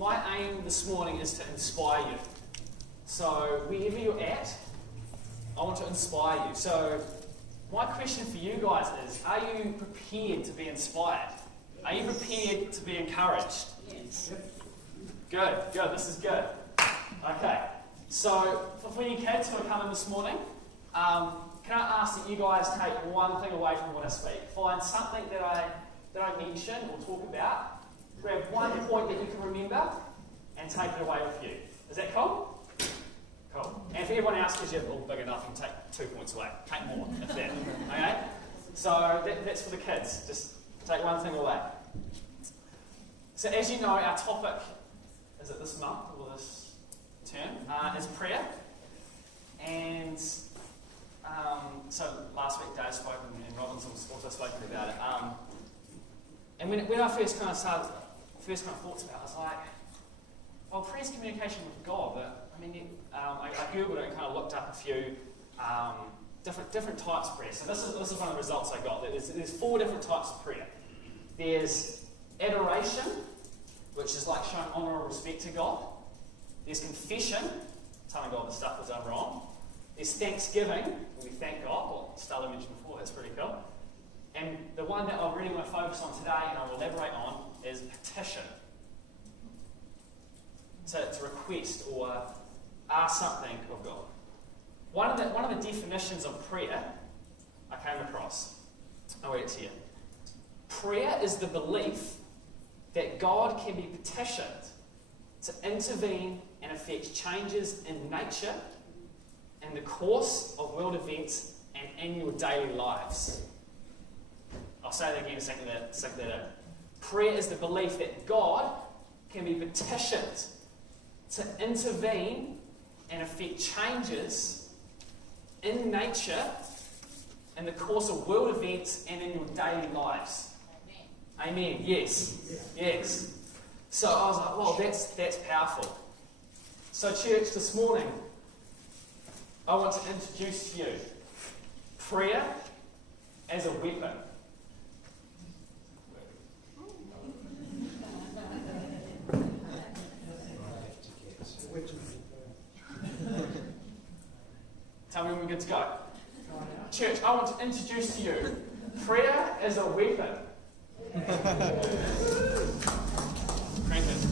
My aim this morning is to inspire you. So wherever you're at, I want to inspire you. So my question for you guys is, are you prepared to be inspired? Are you prepared to be encouraged? Yes. Good, this is good. Okay, so for you kids who are coming this morning, can I ask that you guys take one thing away from what I speak? Find something that I mention or talk about, grab one point that you can remember, and take it away with you. Is that cool? Cool. And for everyone else, because you're all big enough, you can take 2 points away. Take more, if that. Okay? So that's for the kids. Just take one thing away. So as you know, our topic, is it this month or this term, is prayer. And so last week Dave spoke and Robin's also spoken about it. And when I first kind of thoughts about it, I was like, well, prayer is communication with God, but I mean, I googled it and kind of looked up a few different types of prayer. So this is one of the results I got. There's 4 different types of prayer. There's adoration, which is like showing honour or respect to God. There's confession, telling God the stuff that's done wrong. There's thanksgiving, where we thank God, what Stella mentioned before, that's pretty cool. And the one that I really want to focus on today, and I'll elaborate on, is petition. So to request or ask something of God. One of the definitions of prayer I came across. I'll read it to you. Prayer is the belief that God can be petitioned to intervene and effect changes in nature and the course of world events and in your daily lives. I'll say that again to sink that in. Prayer is the belief that God can be petitioned to intervene and effect changes in nature in the course of world events and in your daily lives. Amen. Yes. So I was like, well, that's powerful. So church, this morning, I want to introduce to you prayer as a weapon. Tell me when we're good to go. Church, I want to introduce to you prayer as a weapon. Crank it.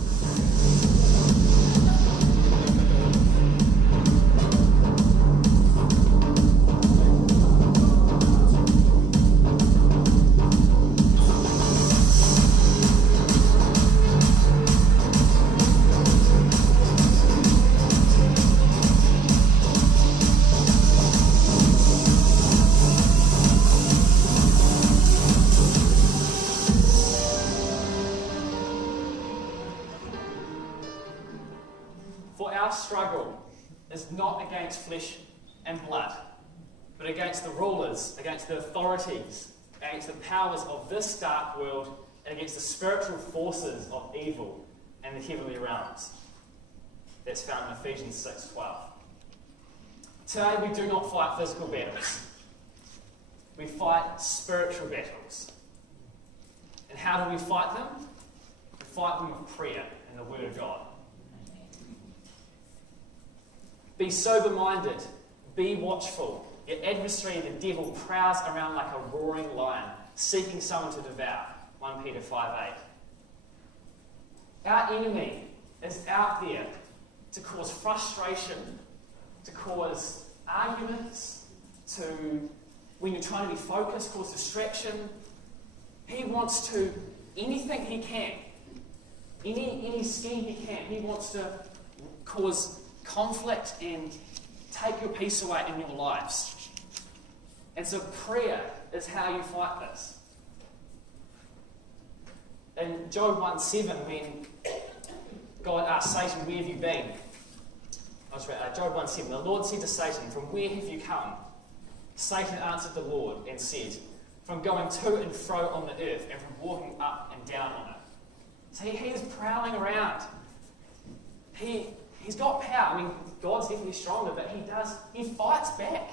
Struggle is not against flesh and blood, but against the rulers, against the authorities, against the powers of this dark world, and against the spiritual forces of evil in the heavenly realms. That's found in Ephesians 6:12. Today we do not fight physical battles. We fight spiritual battles. And how do we fight them? We fight them with prayer and the Word of God. Be sober-minded, be watchful. Your adversary, the devil, prowls around like a roaring lion, seeking someone to devour. 1 Peter 5:8. Our enemy is out there to cause frustration, to cause arguments, to, when you're trying to be focused, cause distraction. He wants to, anything he can, any scheme he can, he wants to cause conflict and take your peace away in your lives. And so prayer is how you fight this. In Job 1:7, when God asked Satan, where have you been? Job 1:7, the Lord said to Satan, from where have you come? Satan answered the Lord and said, from going to and fro on the earth and from walking up and down on it. So he is prowling around. He's got power. I mean, God's definitely stronger, but he fights back.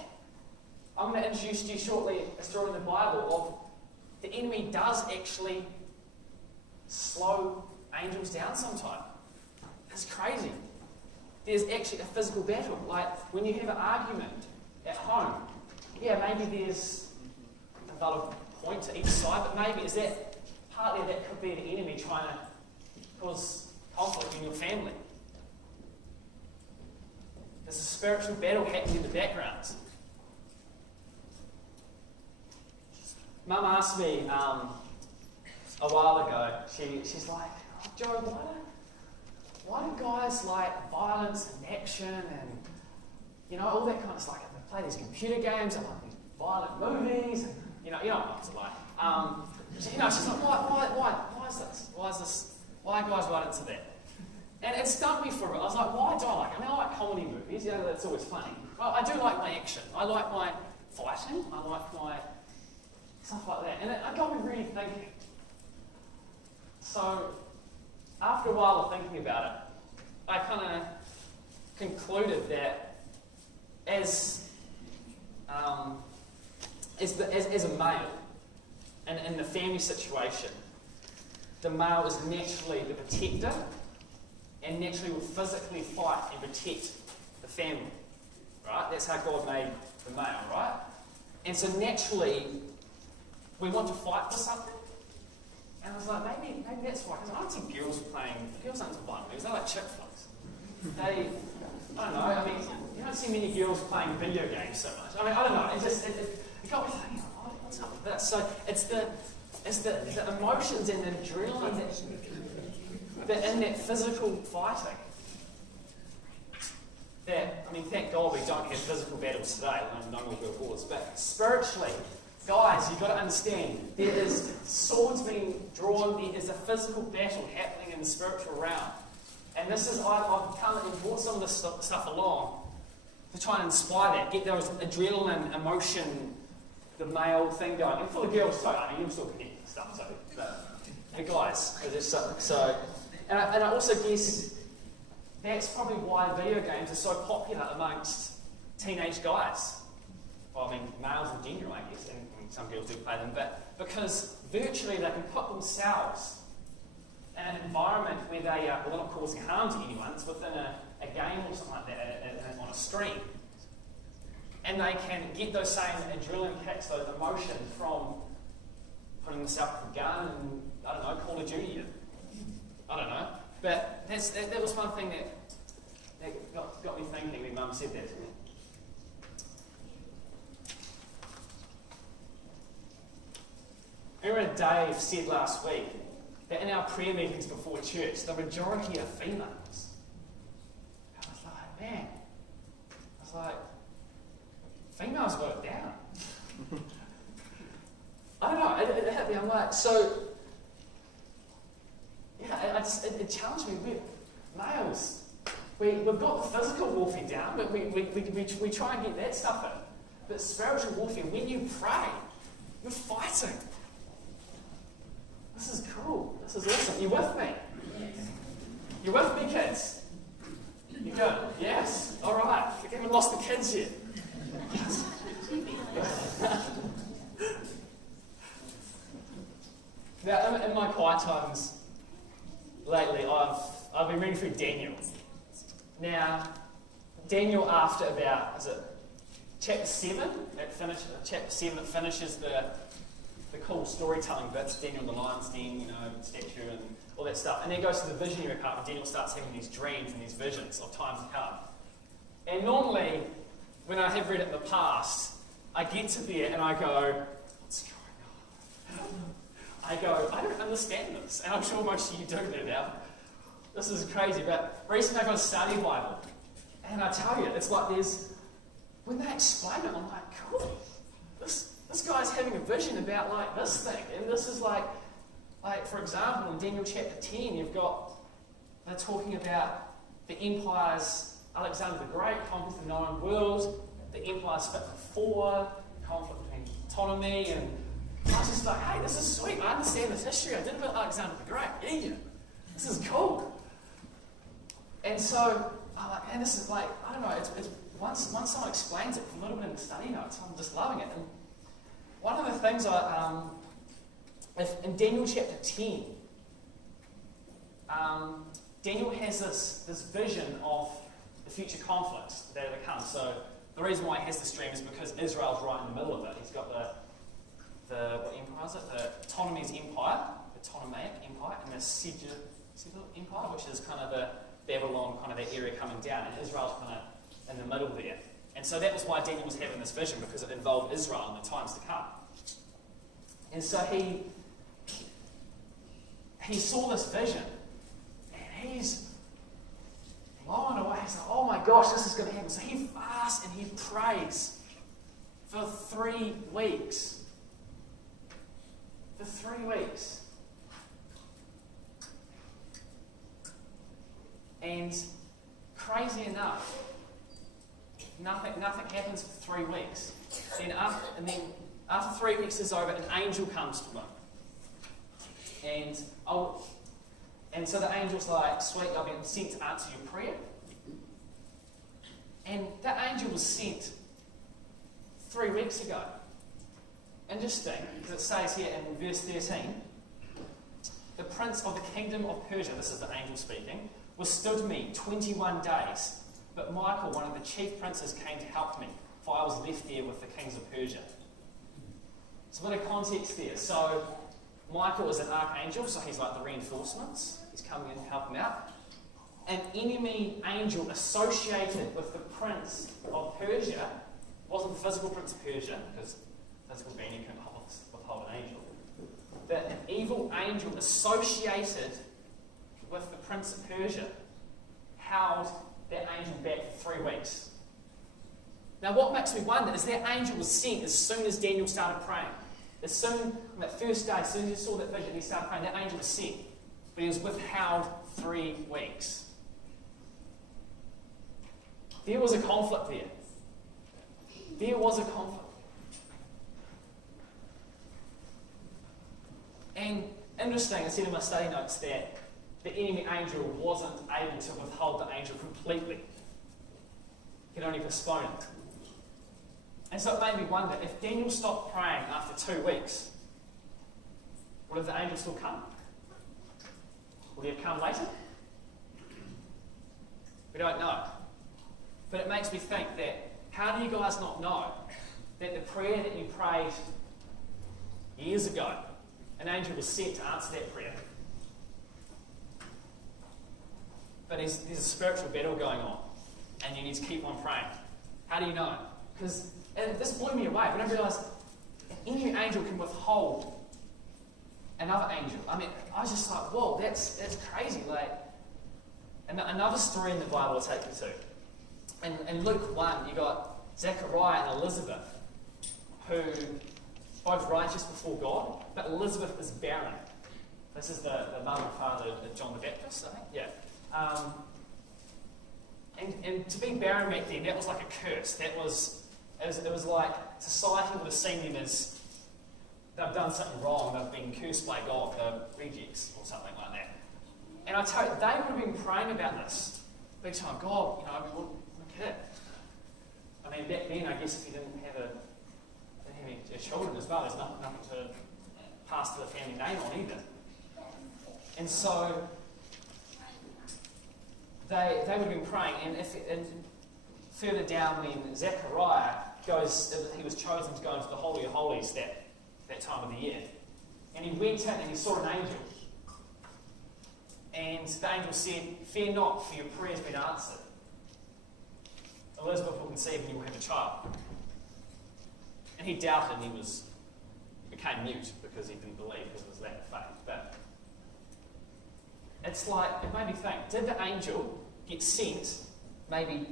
I'm going to introduce to you shortly a story in the Bible of the enemy does actually slow angels down sometimes. It's crazy. There's actually a physical battle. Like when you have an argument at home, yeah, maybe there's a valid point to each side, but maybe is that partly that could be the enemy trying to cause conflict in your family. There's a spiritual battle happening in the background. Mum asked me a while ago, she's like, oh, Joe, why do guys like violence and action and, all that kind of stuff? Like, they play these computer games and like these violent movies, and, you know what it's like. She's like, why is this? Why are guys right into that? And it stumped me for a bit. I was like, why do I like it? I mean, I like comedy movies, that's always funny. I do like my action. I like my fighting. I like my stuff like that. And it got me really thinking. So, after a while of thinking about it, I kind of concluded that as a male, and in the family situation, the male is naturally the protector and naturally will physically fight and protect the family. Right? That's how God made the male, right? And so naturally, we want to fight for something. And I was like, maybe that's why. Because I don't see girls aren't into violent movies, they like chick flicks. I don't know, I mean, you don't see many girls playing video games so much. I mean, I don't know, it got me thinking, what's up with this? So it's the emotions and the adrenaline that in that physical fighting. That, I mean, thank God we don't have physical battles today, no more go wars, but spiritually, guys, you've got to understand, there is swords being drawn, there is a physical battle happening in the spiritual realm. And this is, I've come and brought some of this stuff along to try and inspire that, get those adrenaline, emotion, the male thing going. And for the girls too, I mean, you'll still connect and stuff too. But the guys, and I also guess that's probably why video games are so popular amongst teenage guys. Well, I mean, males in general, I guess, and some girls do play them, but because virtually they can put themselves in an environment where they're not causing harm to anyone, it's within a game or something like that, on a screen. And they can get those same adrenaline kicks, those emotions from putting themselves with a gun and, I don't know, Call of Duty. I don't know. But that was one thing that got me thinking when Mum said that to me. Remember Dave said last week that in our prayer meetings before church, the majority are females. I was like, man, females got it down. I don't know, it hit me, I'm like, so, yeah, it challenged me. Males, we've got the physical warfare down, but we try and get that stuff in. But spiritual warfare, when you pray, you're fighting. This is cool. This is awesome. You with me? You with me, kids? You good? Yes? All right. We haven't lost the kids yet. Yes. Now, in my quiet times lately, I've been reading through Daniel. Now, Daniel, after about, chapter 7? Chapter 7, it finishes the cool storytelling bits, Daniel in the lion's den, statue and all that stuff. And then goes to the visionary part where Daniel starts having these dreams and these visions of times to come. And normally, when I have read it in the past, I get to there and I go, what's going on? I don't understand this. And I'm sure most of you do that now. This is crazy. But recently I got a study Bible. And I tell you, it's like when they explain it, I'm like, cool. This guy's having a vision about like this thing, and this is like for example, in Daniel chapter 10, they're talking about the empires, Alexander the Great conquers the known world, the empires split into 4, conflict between Ptolemy, and I was just like, hey, this is sweet, I understand this history, I did about Alexander the Great, Egypt, this is cool. And so, and this is like, I don't know, it's once someone explains it a little bit in the study notes, I'm just loving it. And one of the things in Daniel chapter 10, Daniel has this vision of the future conflicts that are to come. So the reason why he has this dream is because Israel's right in the middle of it. He's got the what empire is it? The Ptolemy's empire, the Ptolemaic empire, and the Seljuk empire, which is kind of the Babylon, kind of that area coming down, and Israel's kind of in the middle there. And so that was why Daniel was having this vision, because it involved Israel in the times to come. And so he saw this vision, and he's blown away. He's like, oh my gosh, this is going to happen. So he fasts and he prays for 3 weeks. For 3 weeks. And crazy enough, nothing happens for 3 weeks. Then after 3 weeks is over, an angel comes to him. And so the angel's like, sweet, I've been sent to answer your prayer. And that angel was sent 3 weeks ago. Interesting, because it says here in verse 13, the prince of the kingdom of Persia, this is the angel speaking, withstood me 21 days. But Michael, one of the chief princes, came to help me, for I was left there with the kings of Persia. So a bit of context there. So Michael is an archangel, so he's like the reinforcements. He's coming in to help him out. An enemy angel associated with the prince of Persia, wasn't the physical prince of Persia, because physical being you can withhold an angel, but an evil angel associated with the prince of Persia held that angel back for 3 weeks. Now what makes me wonder is that angel was sent as soon as Daniel started praying. As soon, on that first day, as soon as he saw that vision, he started praying, that angel was sent. But he was withheld 3 weeks. There was a conflict there. There was a conflict. And interesting, I said in my study notes that the enemy angel wasn't able to withhold the angel completely. He could only postpone it. And so it made me wonder, if Daniel stopped praying after 2 weeks, would the angel still come? Would he have come later? We don't know. But it makes me think that, how do you guys not know that the prayer that you prayed years ago, an angel was sent to answer that prayer? But there's a spiritual battle going on, and you need to keep on praying. How do you know? Because this blew me away. When I realised an enemy angel can withhold another angel. I mean, I was just like, whoa, that's crazy. Like, and another story in the Bible I'll take you to. In Luke 1, you got Zechariah and Elizabeth, who both righteous before God, but Elizabeth is barren. This is the mother and father of John the Baptist, I think. Yeah. And to be barren back then, that was like a curse. It was like society would have seen them as they've done something wrong, they've been cursed by God, they're rejects or something like that. And I tell you, they would have been praying about this big time. God, we want a kid. I mean, back then, I guess if you didn't have any children as well, there's nothing to pass to the family name on either. And so they would have been praying, and further down when Zechariah he was chosen to go into the Holy of Holies that time of the year. And he went in and he saw an angel. And the angel said, "Fear not, for your prayer has been answered. Elizabeth will conceive and you will have a child." And he doubted, and he became mute because he didn't believe because of his lack of faith. But it's like, it made me think, did the angel get sent maybe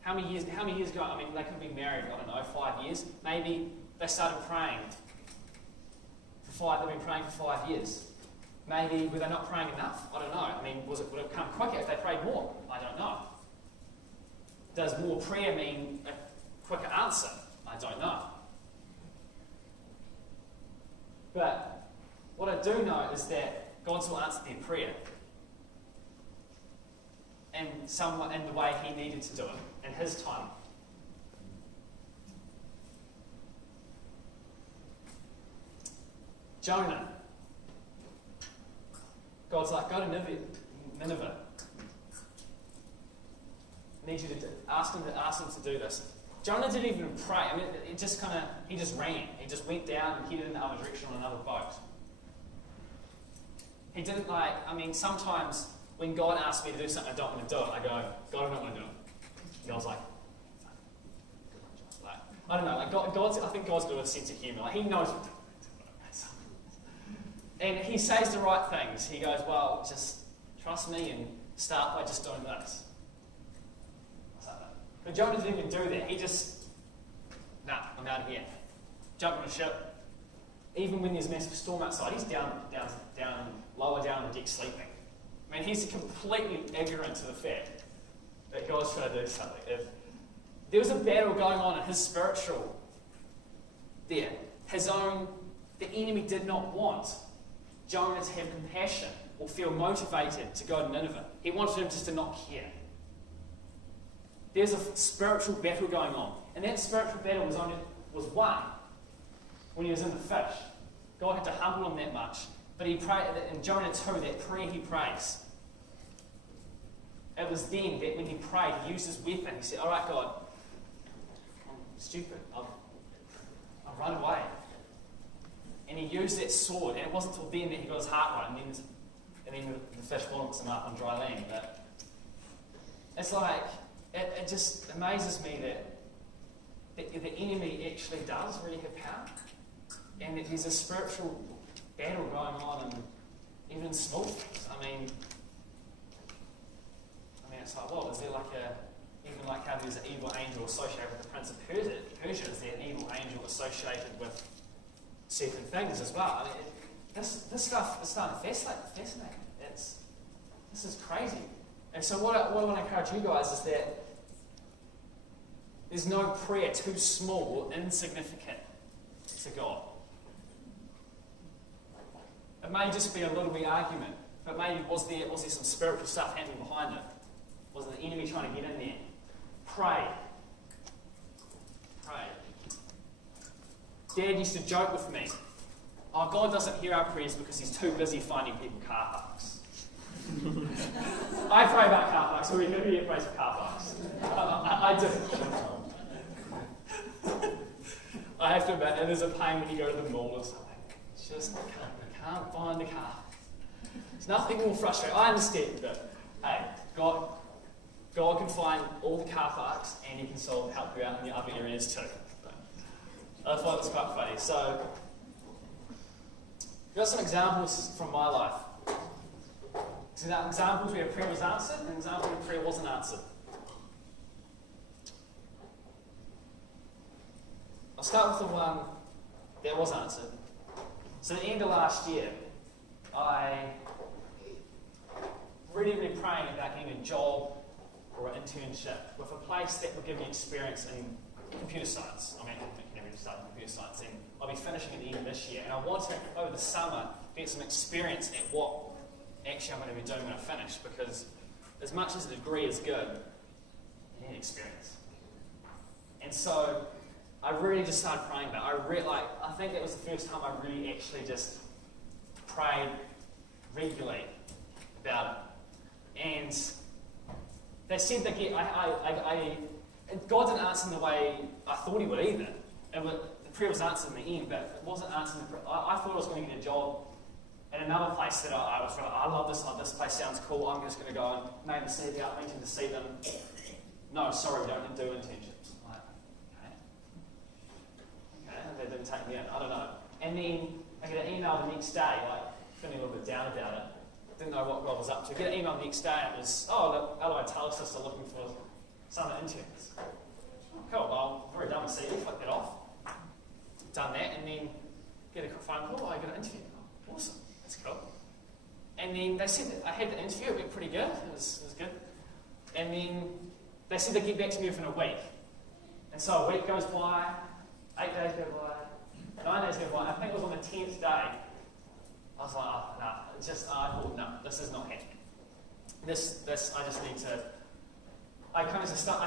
how many years ago? I mean, they could have been married, I don't know, 5 years. Maybe they started praying they've been praying for 5 years. Maybe were they not praying enough? I don't know. I mean, would it come quicker if they prayed more? I don't know. Does more prayer mean a quicker answer? I don't know. But what I do know is that God will answer their prayer in the way He needed to do it, in His time. Jonah. God's like, go to Nineveh. I need you to ask him to do this. Jonah didn't even pray. I mean, he just ran. He just went down and headed in the other direction on another boat. He didn't sometimes when God asks me to do something I don't want to do it, I go, God, I don't want to do it. God's like, I don't know, I think God's got a sense of humour. Like, he knows what to do. And he says the right things. He goes, well, just trust me and start by just doing this. But Jonah didn't even do that. He just, I'm out of here. Jumped on a ship. Even when there's a massive storm outside, he's lower down on the deck sleeping. I mean, he's completely ignorant to the fact that God's trying to do something. If there was a battle going on in his spiritual there, the enemy did not want Jonah to have compassion or feel motivated to go to Nineveh. He wanted him just to not care. There's a spiritual battle going on. And that spiritual battle was won when he was in the fish. God had to humble him that much. But he prayed, in Jonah 2, that prayer he prays, it was then that when he prayed, he used his weapon. He said, all right, God, I'm stupid. I'll run away. And he used that sword. And it wasn't until then that he got his heart right. And then the fish vomits him up on dry land. But it's like, it just amazes me that the enemy actually does really have power. And that there's a spiritual battle going on, and even in small things. I mean, it's like, well, is there even like how there's an evil angel associated with the Prince of Persia, is there an evil angel associated with certain things as well? I mean, this stuff is starting to fascinate. This is crazy. And so what I want to encourage you guys is that there's no prayer too small or insignificant to God. It may just be a little wee argument, but maybe was there some spiritual stuff happening behind it? Was the enemy trying to get in there? Pray. Dad used to joke with me, oh, God doesn't hear our prayers because he's too busy finding people car parks. I pray about car parks, so we're going to prays for car parks. I do. I have to admit, it is a pain when you go to the mall or something. It's just, I can't find a car. There's nothing more frustrating. I understand that, hey, God can find all the car parks and he can help you out in the other areas too. But I find this quite funny. So, I've got some examples from my life. So that examples where prayer was answered and examples where prayer wasn't answered. I'll start with the one that was answered. So at the end of last year, I really praying about getting a job or an internship with a place that would give me experience in computer science. I can never start in computer science, and I'll be finishing at the end of this year. And I want to, over the summer, get some experience at what actually I'm going to be doing when I finish, because as much as a degree is good, you need experience. And so I really just started praying about it. I think that was the first time I really actually just prayed regularly about it. And they said that God didn't answer in the way I thought he would either. The prayer was answered in the end, but it wasn't answered in the prayer. I thought I was going to get a job at another place that I love this place sounds cool, I'm just going to go and maybe see out, meeting to see them. No, sorry, we don't do internships. I'm like, okay, they didn't take me in, I don't know. And then I get an email the next day, feeling a little bit down about it. Didn't know what God was up to. Get an email the next day, it was, the Allied Telesys are looking for summer interns. Cool, well, I've already done my CV, flick that off. Done that, and then get a phone call, I got an interview. Awesome, that's cool. And then they said that I had the interview, it went pretty good, it was good. And then they said they'd get back to me within a week. And so a week goes by, 8 days go by, 9 days go by, I think it was on the 10th day, I was like, oh, no, I thought, no, this is not happening. This, I just need to, I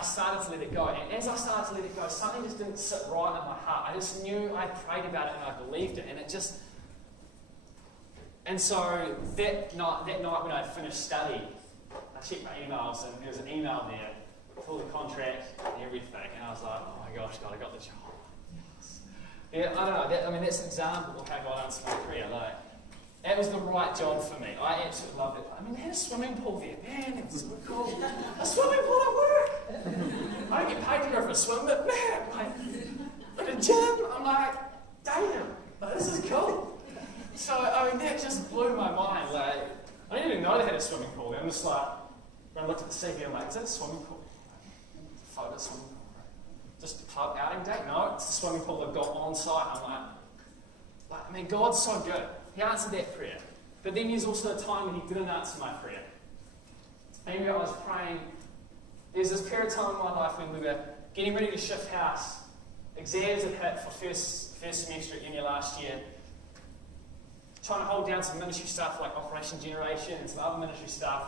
started to let it go. And as I started to let it go, something just didn't sit right in my heart. I just knew I prayed about it and I believed it. And so that night when I finished study, I checked my emails and there was an email there full the contract and everything, and I was like, oh my gosh, God, I got the job. Yes. Yeah, I don't know. That's an example of how God answered my prayer. Like, that was the right job for me. I absolutely loved it. I mean, they had a swimming pool there. Man, it was so cool. A swimming pool at work. I don't get paid to go for a swim, but man, like a gym, I'm like, damn, like, this is cool. So, I mean, that just blew my mind. Like, I didn't even know they had a swimming pool there. I'm just like, when I looked at the CV, I'm like, is that a swimming pool? Photo swimming pool. Just a club outing day? No, it's the swimming pool they've got on site. I'm like, I mean, God's so good. He answered that prayer. But then there's also a time when he didn't answer my prayer. Maybe I was praying. There's this period of time in my life when we were getting ready to shift house. Exams had hit for first semester at uni last year. Trying to hold down some ministry stuff like Operation Generation and some other ministry stuff.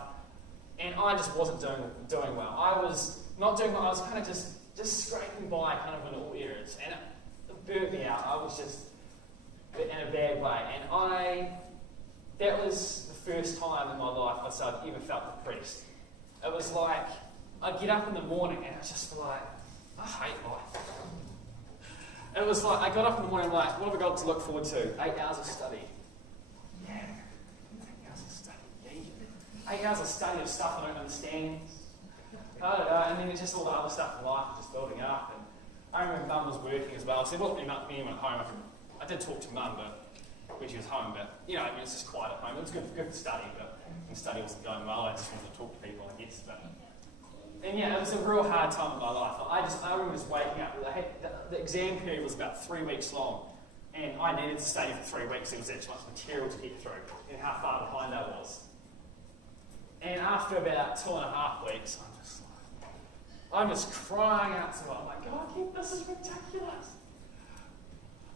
And I just wasn't doing well. I was not doing well. I was kind of just scraping by kind of in all areas. And it burnt me out. I was just in a bad way. And that was the first time in my life I'd say I've ever felt depressed. It was like, I'd get up in the morning and I'd just be like, I hate life. It was like, I got up in the morning like, what have I got to look forward to? 8 hours of study. Yeah, 8 hours of study. Yeah. 8 hours of study of stuff I don't understand. And then it's just all the other stuff in life just building up. And I remember Mum was working as well, so there wasn't anyone at home. I did talk to Mum, but when she was home, but you know, it's just quiet at home. It was good to study, but when study wasn't going well, I just wanted to talk to people, I guess. And yeah, it was a real hard time in my life. I remember just waking up. The exam period was about 3 weeks long, and I needed to study for 3 weeks. There was that much material to get through, and how far behind I was. And after about 2.5 weeks, I'm just crying out to her. I'm like, God, this is ridiculous.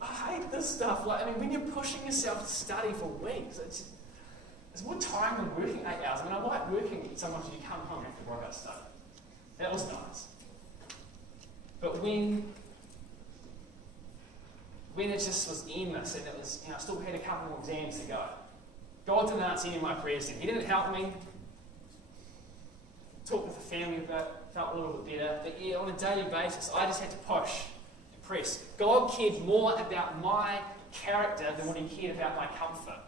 I hate this stuff. Like, I mean, when you're pushing yourself to study for weeks, it's more time than working 8 hours. I mean, I like working so much that you come home after work out study. That was nice. But when it just was endless and it was, I still had a couple more exams to go, God didn't answer any of my prayers then. He didn't help me. Talked with the family a bit, felt a little bit better. But yeah, on a daily basis, I just had to push and press. God cared more about my character than what he cared about my comfort.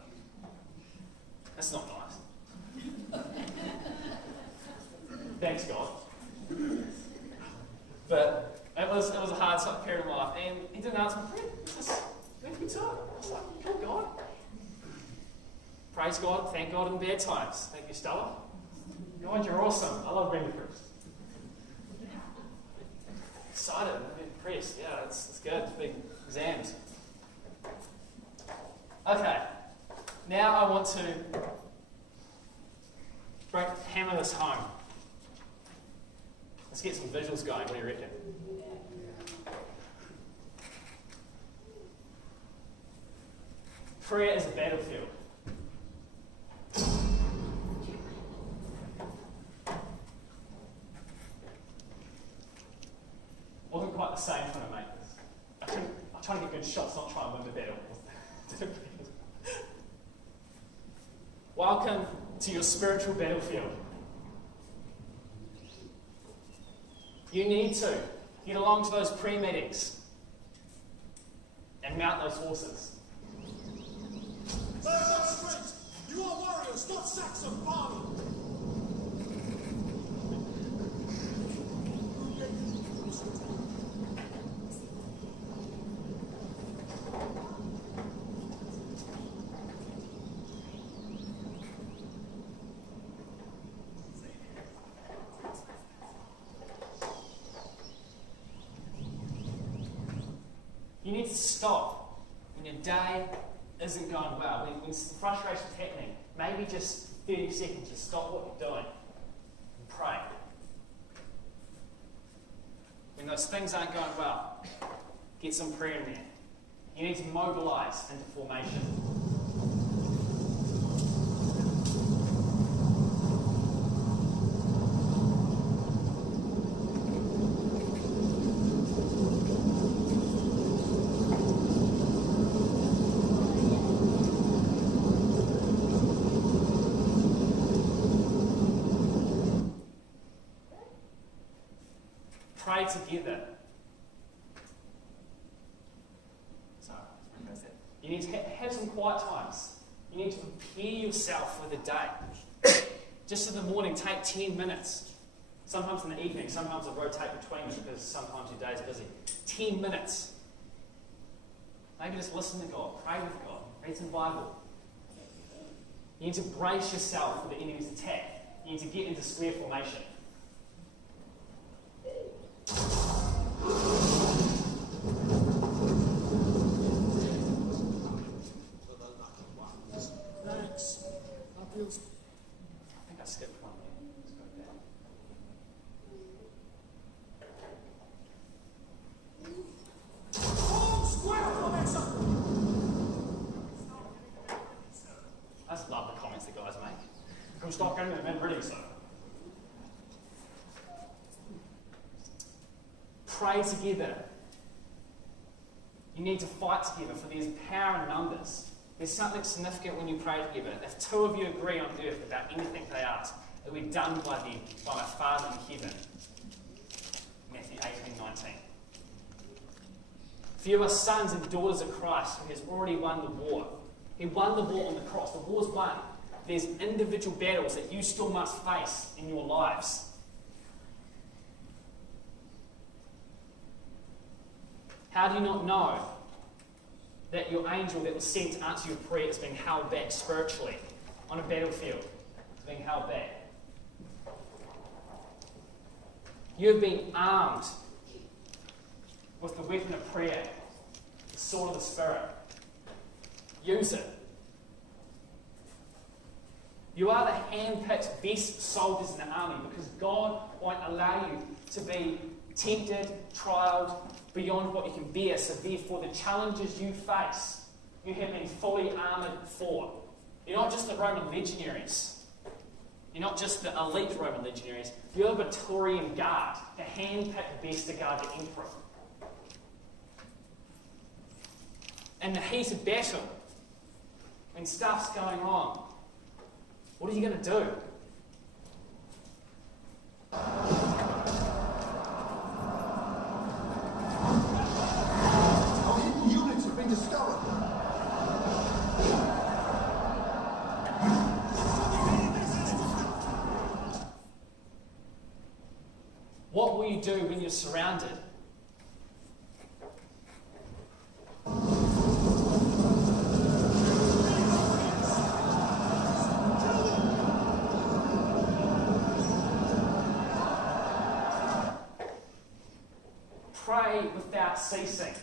That's not nice. Thanks, God. But it was a hard period of my life, and he didn't answer my prayer. Let me talk. I was like, oh God. Praise God, thank God in bad times. Thank you, Stella. God, you're awesome. I love being depressed. Excited, I'm depressed. Yeah, it's good. It's big exams. Okay, now I want to hammer this home. Let's get some visuals going. What do you reckon? Prayer is a battlefield. Wasn't quite the same trying to make this. I'm trying to get good shots, not trying to win the battle. Welcome to your spiritual battlefield. You need to get along to those prayer meetings and mount those horses. They are not strength. You are warriors, not sacks of barley. You need to stop when your day isn't going well, when frustration's happening. Maybe just 30 seconds, just stop what you're doing and pray. When those things aren't going well, get some prayer in there. You need to mobilise into formation. pray together. You need to have some quiet times. You need to prepare yourself for the day. Just in the morning, take 10 minutes. Sometimes in the evening, sometimes I rotate between them because sometimes your day is busy. 10 minutes. Maybe just listen to God, pray with God, read some Bible. You need to brace yourself for the enemy's attack. You need to get into square formation. Thanks. That feels... I think I skipped one there. Let's go back. Square formation! I just love the comments that guys make. Can we stop getting them in reading so? Pray together. You need to fight together, for there's power in numbers. There's something significant when you pray together. If two of you agree on earth about anything they ask, it will be done by them, by my Father in heaven. Matthew 18:19. For you are sons and daughters of Christ, who has already won the war. He won the war on the cross. The war's won. There's individual battles that you still must face in your lives. How do you not know that your angel that was sent to answer your prayer is being held back spiritually on a battlefield? It's being held back. You've been armed with the weapon of prayer, the sword of the Spirit. Use it. You are the hand-picked best soldiers in the army because God won't allow you to be tempted, trialed, beyond what you can bear. So therefore, the challenges you face, you have been fully armoured for. You're not just the Roman legionaries. You're not just the elite Roman legionaries. You're the Praetorian Guard, the hand-picked best to guard the emperor. In the heat of battle, when stuff's going on, what are you going to do? Our hidden units have been discovered. What will you do when you're surrounded? Pray without ceasing.